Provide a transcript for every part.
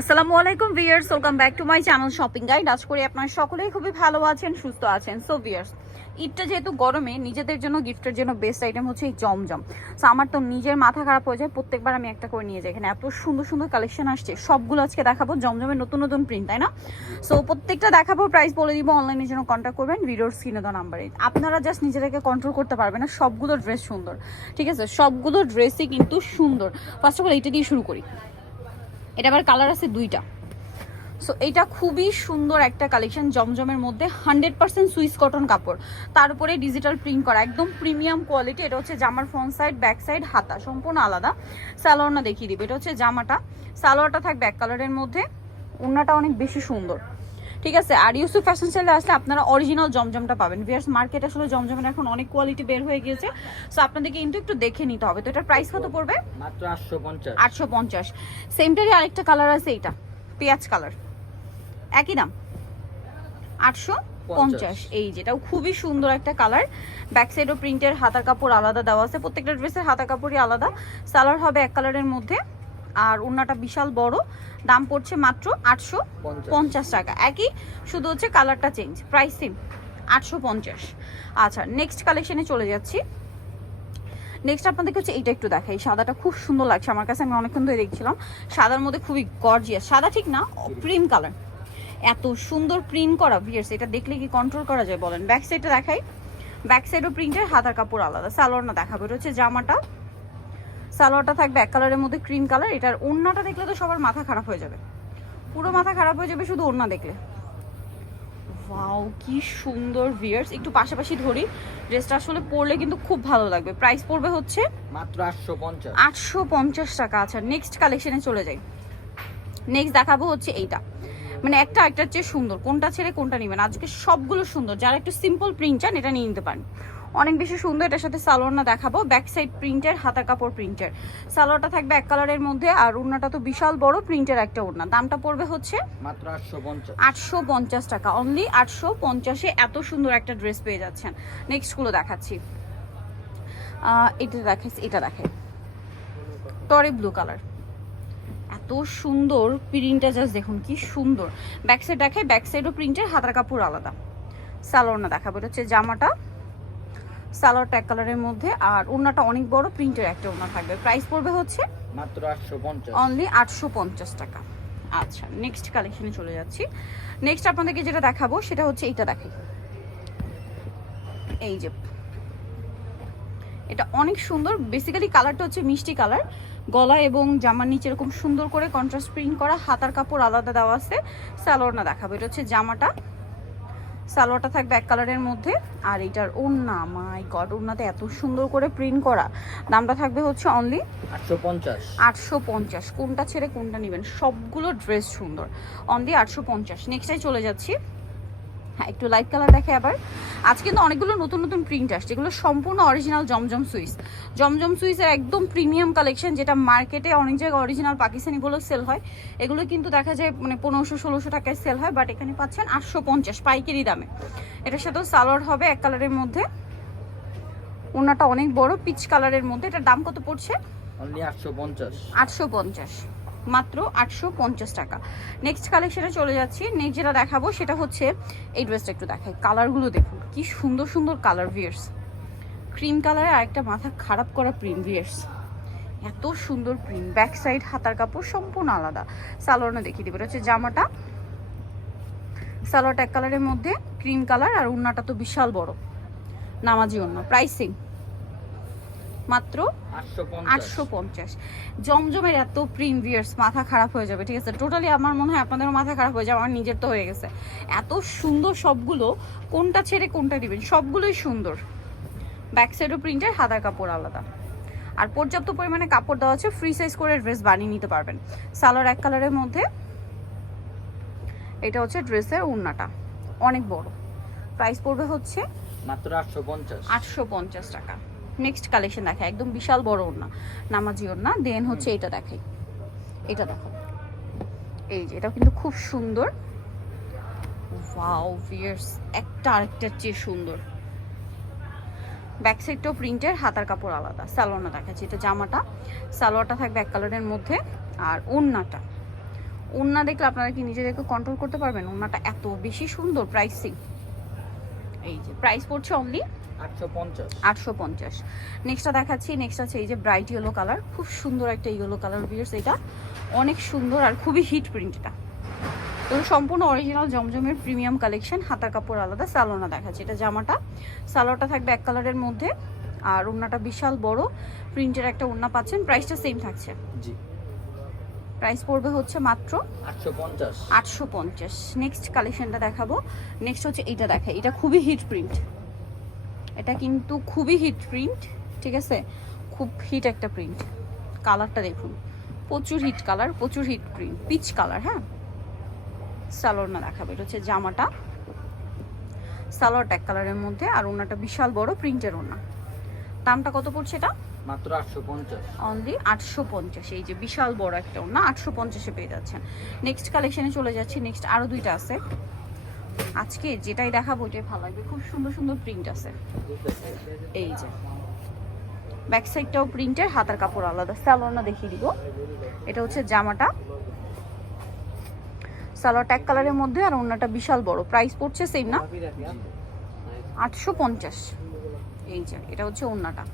আসসালামু আলাইকুম viewers, welcome back to my channel shopping guide. আশা করি আপনারা সকলেই খুবই ভালো আছেন, সুস্থ আছেন। সো ভিউয়ার্স, ঈদটা যেহেতু গরমে নিজেদের জন্য গিফটের জন্য বেস্ট আইটেম হচ্ছে এই জমজম। সো আমার তো নিজের মাথা খারাপ হয়ে যায় প্রত্যেকবার আমি একটা করে নিয়ে যাই। এখানে এত সুন্দর সুন্দর কালেকশন আসছে, সবগুলো আজকে দেখাবো। জমজমের নতুন নতুন প্রিন্ট, তাই না? সো প্রত্যেকটা দেখাবো, প্রাইস বলে দিব। অনলাইনের জন্য কন্ট্যাক্ট করবেন ভিডিওর স্ক্রিনে দেওয়া নাম্বারে। আপনারা জাস্ট নিজেদেরকে কন্ট্রোল করতে পারবেন না, সবগুলো ড্রেস সুন্দর, ঠিক আছে? সবগুলো ড্রেসই কিন্তু সুন্দর। ফার্স্ট অফ অল এটা দিয়ে শুরু করি। এটা আবার কালার আছে দুইটা। সো এটা খুবই সুন্দর একটা কালেকশন জমজমের মধ্যে, 100% সুইস কটন কাপড়, তার উপরে ডিজিটাল প্রিন্ট করা, একদম প্রিমিয়াম কোয়ালিটি। এটা হচ্ছে জামার ফ্রন্ট সাইড, ব্যাক সাইড, হাতা সম্পূর্ণ আলাদা। সালোয়ারটা দেখিয়ে দিবে। এটা হচ্ছে জামাটা, সালোয়ারটা থাকবে এক কালারের মধ্যে, ওড়নাটা অনেক বেশি সুন্দর, ঠিক আছে? আর ইউসুফ ফ্যাশন স্টাইলে আসলে আপনারা অরিজিনাল জমজমটা পাবেন। ভিউয়ার্স, মার্কেটে আসলে জমজমের এখন অনেক কোয়ালিটি বের হয়ে গিয়েছে, সো আপনাদেরকে কিন্তু একটু দেখে নিতে হবে। তো এটার প্রাইস কত পড়বে? মাত্র 850। 850। সেমটারই আরেকটা কালার আছে, এটা পেঁয়াজ কালার, একই দাম 850। এই যেটাও খুবই সুন্দর একটা কালার। ব্যাক সাইডও প্রিন্টের, হাতার কাপড় আলাদা দেওয়া আছে, প্রত্যেকটা ড্রেসের হাতার কাপড়ই আলাদা। সালোয়ার হবে এক কালারের মধ্যে, আর ওড়নাটা বিশাল বড়। দাম পড়ছে মাত্র 850 টাকা। একই, শুধু হচ্ছে কালারটা চেঞ্জ। Price same, 850। আচ্ছা, নেক্সট কালেকশনে চলে যাচ্ছি। নেক্সট আপনাদেরকে হচ্ছে এইটা একটু দেখাই। সাদাটা খুব সুন্দর লাগছে আমার কাছে, আমি অনেকক্ষণ ধরে দেখছিলাম। সাদার মধ্যে খুবই গর্জিয়াস, সাদা ঠিক না, ক্রিম কালার, এত সুন্দর প্রিন্ট করা। ভিউয়ার্স, এটা দেখলে কি কন্ট্রোল করা যায় বলেন? ব্যাক সাইডটা দেখাই। ব্যাক সাইডও প্রিন্টের, হাতার কাপড় আলাদা। সালোয়ার না দেখাবো। এটা হচ্ছে জামাটা, সালোয়ারটা থাকবে এক কালারের মধ্যে ক্রিম কালার। এটার ওড়নাটা দেখলে তো সবার মাথা খারাপ হয়ে যাবে, পুরো মাথা খারাপ হয়ে যাবে শুধু ওড়না দেখলে। ওয়াও, কি সুন্দর। ভিউয়ার্স, একটু পাশাপাশি ধরি, ড্রেসটা আসলে পরলে কিন্তু খুব ভালো লাগবে। প্রাইস পড়বে হচ্ছে মাত্র 850। 850 টাকা। আচ্ছা, নেক্সট কালেকশনে চলে যাই। নেক্সট দেখাবো হচ্ছে এইটা, মানে একটা একটার চেয়ে সুন্দর, কোনটা ছেড়ে কোনটা নেবেন। আজকে সবগুলো সুন্দর। যারা একটু সিম্পল প্রিন্ট চান এটা নিয়ে নিতে পারেন, অনেক বেশি সুন্দর। এটার সাথে সালোয়ার না দেখাবো, ব্যাক সাইড প্রিন্টের, হাতার কাপড় প্রিন্টের। সালোয়ারটা থাকবে এক কালারের মধ্যে, আর ওড়নাটা তো বিশাল বড় প্রিন্টের একটা ওড়না। দামটা পড়বে হচ্ছে মাত্র 850। 850 টাকা, অনলি 850-এ এত সুন্দর একটা ড্রেস পেয়ে যাচ্ছেন। নেক্সট গুলো দেখাচ্ছি। এটা দেখাচ্ছি, এটা দেখাই, টরে ব্লু কালার, এত সুন্দর প্রিন্টটা, জাস্ট দেখুন কি সুন্দর। ব্যাক সাইড দেখাই, ব্যাক সাইডও প্রিন্টের, হাতার কাপড় আলাদা। সালোয়ার না দেখাবো। এটা হচ্ছে জামাটা, সালোয়ারটা এক কালারের মধ্যে, আর ওড়নাটা অনেক বড় প্রিন্টের একটা ওড়না থাকবে। প্রাইস পড়বে হচ্ছে মাত্র 850, অনলি 850 টাকা। আচ্ছা, নেক্সট কালেকশনে চলে যাচ্ছি। নেক্সট আপনাদেরকে যেটা দেখাবো সেটা হচ্ছে এইটা দেখাই। এই যে এটা অনেক সুন্দর। বেসিক্যালি কালারটা হচ্ছে মিষ্টি কালার, গলা এবং জামার নিচে এরকম সুন্দর করে কন্ট্রাস্ট প্রিন্ট করা, হাতার কাপড় আলাদা দেওয়া আছে। সালোয়ার না দেখাবো। এটা হচ্ছে জামাটা, সালোয়ারটা থাকবে এক কালারের মধ্যে, আর এটার ওড়না, মাই গড, ওড়নাতে এত সুন্দর করে প্রিন্ট করা। দামটা থাকবে হচ্ছে অনলি 850। 850। কোনটা ছেড়ে কোনটা নেবেন, সবগুলো ড্রেস সুন্দর, অনলি 850। নেক্সটে চলে যাচ্ছি। হ্যাঁ, একটু লাইট কালার দেখে আবার। আজকে কিন্তু অনেকগুলো নতুন নতুন প্রিন্ট আসছে, এগুলো সম্পূর্ণ অরিজিনাল জমজম সুইস। জমজম সুইসের একদম প্রিমিয়াম কালেকশন, যেটা মার্কেটে অনেক জায়গায় অরিজিনাল পাকিস্তানিগুলো সেল হয়, এগুলো কিন্তু দেখা যায় মানে 1500-1600 টাকায় সেল হয়, বাট এখানে পাচ্ছেন 850 পাইকারি দামে। এটার সাথেও সালোয়ার হবে এক কালারের মধ্যে, ওড়নাটা অনেক বড় পিচ কালারের মধ্যে। এটার দাম কত পড়ছে? অনলি 850। 850, মাত্র 850 টাকা। নেক্সট কালেকশনে চলে যাচ্ছি। নেক্সট যেটা দেখাবো সেটা হচ্ছে এই ড্রেসটা একটু দেখাই। কালারগুলো দেখুন কি সুন্দর সুন্দর কালার। ভিউয়ার্স, ক্রিম কালারে আরেকটা মাথা খারাপ করা প্রিন্ট। ভিউয়ার্স, এত সুন্দর প্রিন্ট। ব্যাক সাইড, হাতার কাপড় সম্পূর্ণ আলাদা। সালোয়ারটা দেখিয়ে দেবো। এটা হচ্ছে জামাটা, সালোয়ারটা এক কালারের মধ্যে ক্রিম কালার, আর ওড়নাটা তো বিশাল বড় নামাজি ওড়না। প্রাইসিং মাত্র 850। জমজমের এত প্রিন্ট, ভিউয়ার্স, মাথা খারাপ হয়ে যাবে, ঠিক আছে? টোটালি আমার মনে হয় আপনাদেরও মাথা খারাপ হয়ে যাবে, আমার নিজের তো হয়ে গেছে। এত সুন্দর সবগুলো, কোনটা ছেড়ে কোনটা দিবেন, সবগুলোই সুন্দর। ব্যাক সাইডও প্রিন্টের, হাতার কাপড় আলাদা, আর পর্যাপ্ত পরিমাণে কাপড় দেওয়া আছে, ফ্রি সাইজ করে ড্রেস বানিয়ে নিতে পারবেন। সালোয়ার এক কালারের মধ্যে, এটা হচ্ছে ড্রেসের ওড়নাটা অনেক বড়। প্রাইস পড়বে হচ্ছে মাত্র 850। 850 টাকা। নেক্সট কালেকশন দেখাই, একদম বিশাল বড় ওড়না, নামাজি ওড়না। দেন হচ্ছে এটা দেখাই, এটা দেখো, এই যে এটা কিন্তু খুব সুন্দর। ওয়াও ভিউয়ার্স, একটা আরেকটার চেয়ে সুন্দর। ব্যাক সাইডটাও প্রিন্টের, হাতার কাপড় আলাদা। সালোয়ারটা দেখাচ্ছি, এটা জামাটা, সালোয়ারটা থাকবে এক কালারের মধ্যে, আর ওড়নাটা, ওড়না দেখলে আপনারা কি নিজেদেরকে কন্ট্রোল করতে পারবেন? ওড়নাটা এত বেশি সুন্দর প্রাইসিং। এই যে প্রাইস পড়ছে অনলি 850। 850। নেক্সটটা দেখাচ্ছি, নেক্সট আছে এই যে ব্রাইট ইয়েলো কালার, খুব সুন্দর একটা ইয়েলো কালার ভিউয়ার্স, এটা অনেক সুন্দর আর খুবই হিট প্রিন্ট। এটা তো সম্পূর্ণ অরিজিনাল জমজমের প্রিমিয়াম কালেকশন, হাতার কাপড় আলাদা, সালোনা দেখাচ্ছে। এটা জামাটা, সালোয়ারটা থাকবে এক কালারের মধ্যে, আর ওড়নাটা বিশাল বড় প্রিন্টের একটা ওড়না পাচ্ছেন। প্রাইসটা সেম থাকছে, জি। প্রাইস পড়বে হচ্ছে মাত্র 850। 850। নেক্সট কালেকশনটা দেখাবো, নেক্সট হচ্ছে এটা দেখে, এটা খুবই হিট প্রিন্ট, এটা কিন্তু খুবই হিট প্রিন্ট, ঠিক আছে, খুব হিট একটা প্রিন্ট। কালারটা দেখুন, প্রচুর হিট কালার, প্রচুর হিট প্রিন্ট, পিচ কালার। হ্যাঁ, সালোয়ারটা দেখাবো, এটা হচ্ছে জামাটা, সালোয়ারটা এক কালারের মধ্যে, আর ওড়নাটা বিশাল বড় প্রিন্টের ওড়না। দামটা কত পড়ছে এটা? মাত্র 850। অনলি 850। এই যে বিশাল বড় একটা ওড়না 850-এ পেয়ে যাচ্ছেন। নেক্সট কালেকশনে চলে যাচ্ছি, নেক্সট আরো দুইটা আছে, আজকে যেটাই দেখাবো ওইটাই ভালো লাগবে, খুব সুন্দর সুন্দর প্রিন্ট আছে। এই যে ব্যাক সাইডটাও প্রিন্টের, হাতার কাপড় আলাদা, সালোয়ারটা দেখিয়ে দিব। এটা হচ্ছে জামাটা, সালোয়ারটা এক কালারের মধ্যে, আর ওড়নাটা বিশাল বড়। প্রাইস পড়ছে সেম না, 850। এই যে এটা হচ্ছে ওড়নাটা,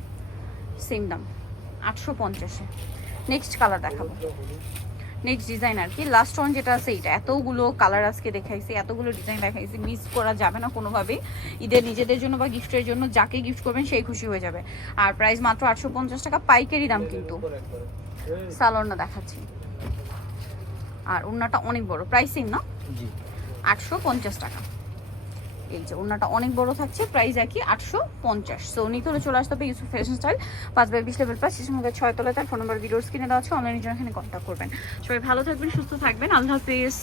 সেম দাম 850-এ। নেক্সট কালার দেখাবো, নেক্সট ডিজাইন আর কি, লাস্ট ওয়ান যেটা আছে এটা। এতগুলো কালার আজকে দেখাইছি, এতগুলো ডিজাইন দেখাইছি, মিস করা যাবে না কোনোভাবেই। ঈদের নিজেদের জন্য বা গিফটের জন্য যাকে গিফট করবেন সেই খুশি হয়ে যাবে। আর প্রাইস মাত্র 850 টাকা, পাইকারি দাম কিন্তু। সালোয়ারটা দেখাচ্ছি, আর ওড়নাটা অনেক বড়, প্রাইসিং না, জি। 850 টাকা। এই যে ওড়নাটা অনেক বড় থাকছে, প্রাইস একই 850। সো নিতে হলে চলে আসতে হবে Yusuf fashion style, 5/20 level plus, শিশুমুখের 6 তলায়। তার ফোন নাম্বার ভিডিওর স্ক্রিনে দেওয়া আছে, অনলাইনের জন্য এখানে কন্ট্যাক্ট করবেন। সবাই ভালো থাকবেন, সুস্থ থাকবেন, আল্লাহ হাফেজ।